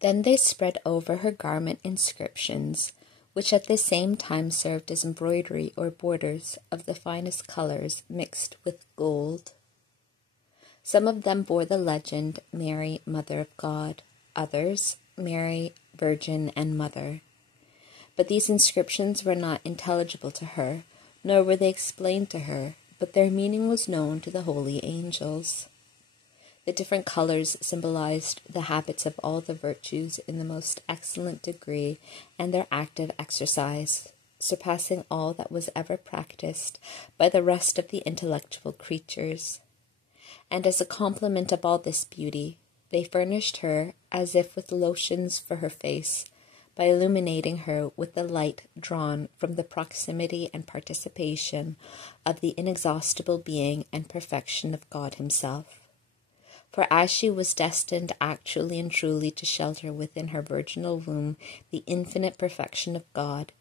Then they spread over her garment inscriptions, which at the same time served as embroidery or borders of the finest colors mixed with gold. Some of them bore the legend, Mary, Mother of God, others, Mary, Virgin and Mother. But these inscriptions were not intelligible to her, nor were they explained to her, but their meaning was known to the holy angels. The different colors symbolized the habits of all the virtues in the most excellent degree and their active exercise, surpassing all that was ever practiced by the rest of the intellectual creatures. And as a complement of all this beauty, they furnished her as if with lotions for her face, by illuminating her with the light drawn from the proximity and participation of the inexhaustible being and perfection of God himself. For as she was destined actually and truly to shelter within her virginal womb the infinite perfection of God,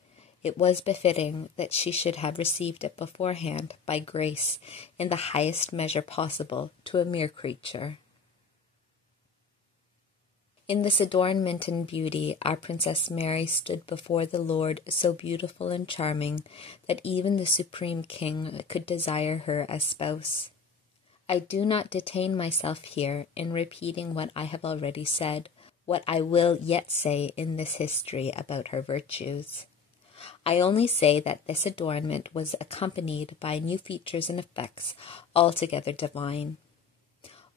it was befitting that she should have received it beforehand by grace in the highest measure possible to a mere creature. In this adornment and beauty, our Princess Mary stood before the Lord so beautiful and charming that even the Supreme King could desire her as spouse. I do not detain myself here in repeating what I have already said, what I will yet say in this history about her virtues. I only say that this adornment was accompanied by new features and effects altogether divine.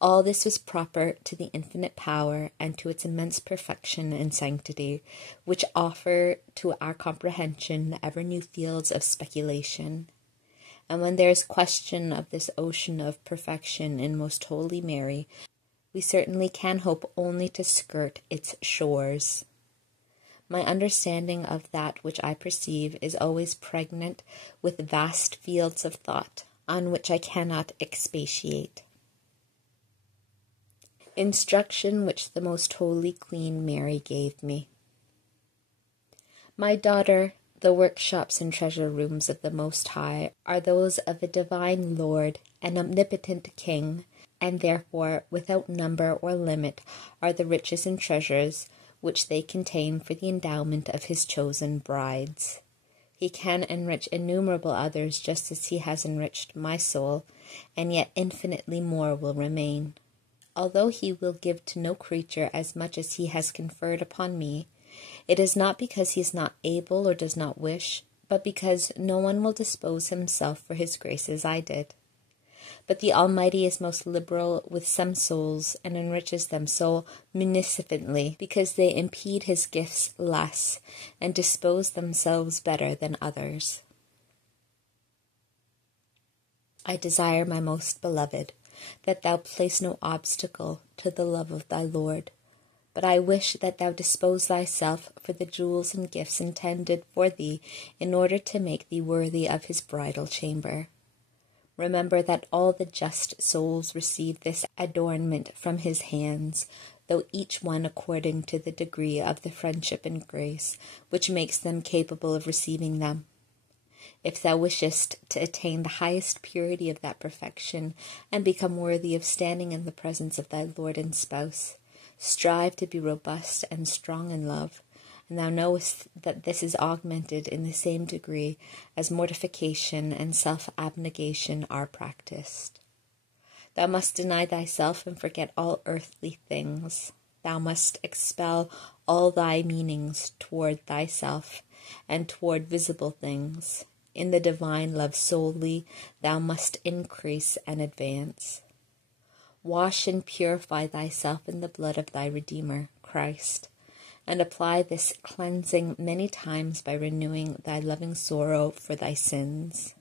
All this was proper to the infinite power and to its immense perfection and sanctity, which offer to our comprehension ever new fields of speculation. And when there is question of this ocean of perfection in Most Holy Mary, we certainly can hope only to skirt its shores. My understanding of that which I perceive is always pregnant with vast fields of thought, on which I cannot expatiate. Instruction which the Most Holy Queen Mary gave me. My daughter, the workshops and treasure rooms of the Most High are those of a divine Lord, an omnipotent King, and therefore without number or limit are the riches and treasures which they contain for the endowment of his chosen brides. He can enrich innumerable others just as he has enriched my soul, and yet infinitely more will remain. Although he will give to no creature as much as he has conferred upon me, it is not because he is not able or does not wish, but because no one will dispose himself for his grace as I did. But the Almighty is most liberal with some souls and enriches them so munificently because they impede his gifts less and dispose themselves better than others. I desire, my most beloved, that thou place no obstacle to the love of thy Lord, but I wish that thou dispose thyself for the jewels and gifts intended for thee in order to make thee worthy of his bridal chamber. Remember that all the just souls receive this adornment from his hands, though each one according to the degree of the friendship and grace which makes them capable of receiving them. If thou wishest to attain the highest purity of that perfection and become worthy of standing in the presence of thy Lord and spouse, strive to be robust and strong in love, and thou knowest that this is augmented in the same degree as mortification and self-abnegation are practiced. Thou must deny thyself and forget all earthly things. Thou must expel all thy meanings toward thyself and toward visible things. In the divine love solely thou must increase and advance. Wash and purify thyself in the blood of thy Redeemer, Christ, and apply this cleansing many times by renewing thy loving sorrow for thy sins.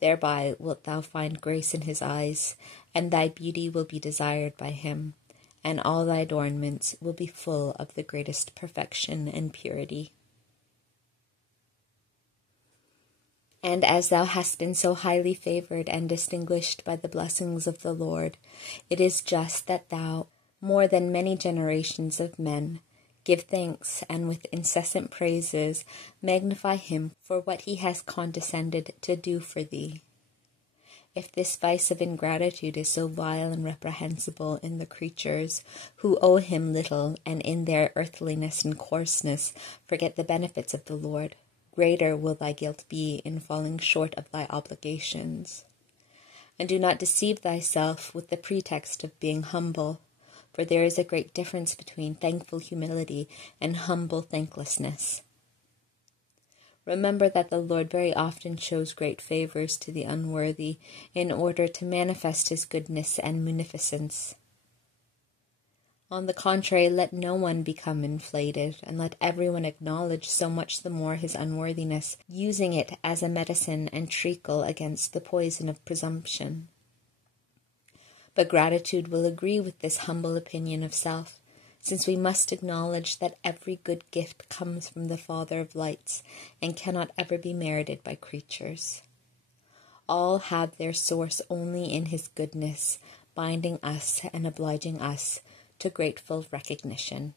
Thereby wilt thou find grace in his eyes, and thy beauty will be desired by him, and all thy adornments will be full of the greatest perfection and purity. And as thou hast been so highly favored and distinguished by the blessings of the Lord, it is just that thou, more than many generations of men, give thanks and with incessant praises magnify him for what he has condescended to do for thee. If this vice of ingratitude is so vile and reprehensible in the creatures who owe him little, and in their earthliness and coarseness forget the benefits of the Lord, greater will thy guilt be in falling short of thy obligations. And do not deceive thyself with the pretext of being humble, for there is a great difference between thankful humility and humble thanklessness. Remember that the Lord very often shows great favors to the unworthy in order to manifest his goodness and munificence. On the contrary, let no one become inflated, and let everyone acknowledge so much the more his unworthiness, using it as a medicine and treacle against the poison of presumption. But gratitude will agree with this humble opinion of self, since we must acknowledge that every good gift comes from the Father of lights, and cannot ever be merited by creatures. All have their source only in his goodness, binding us and obliging us to grateful recognition.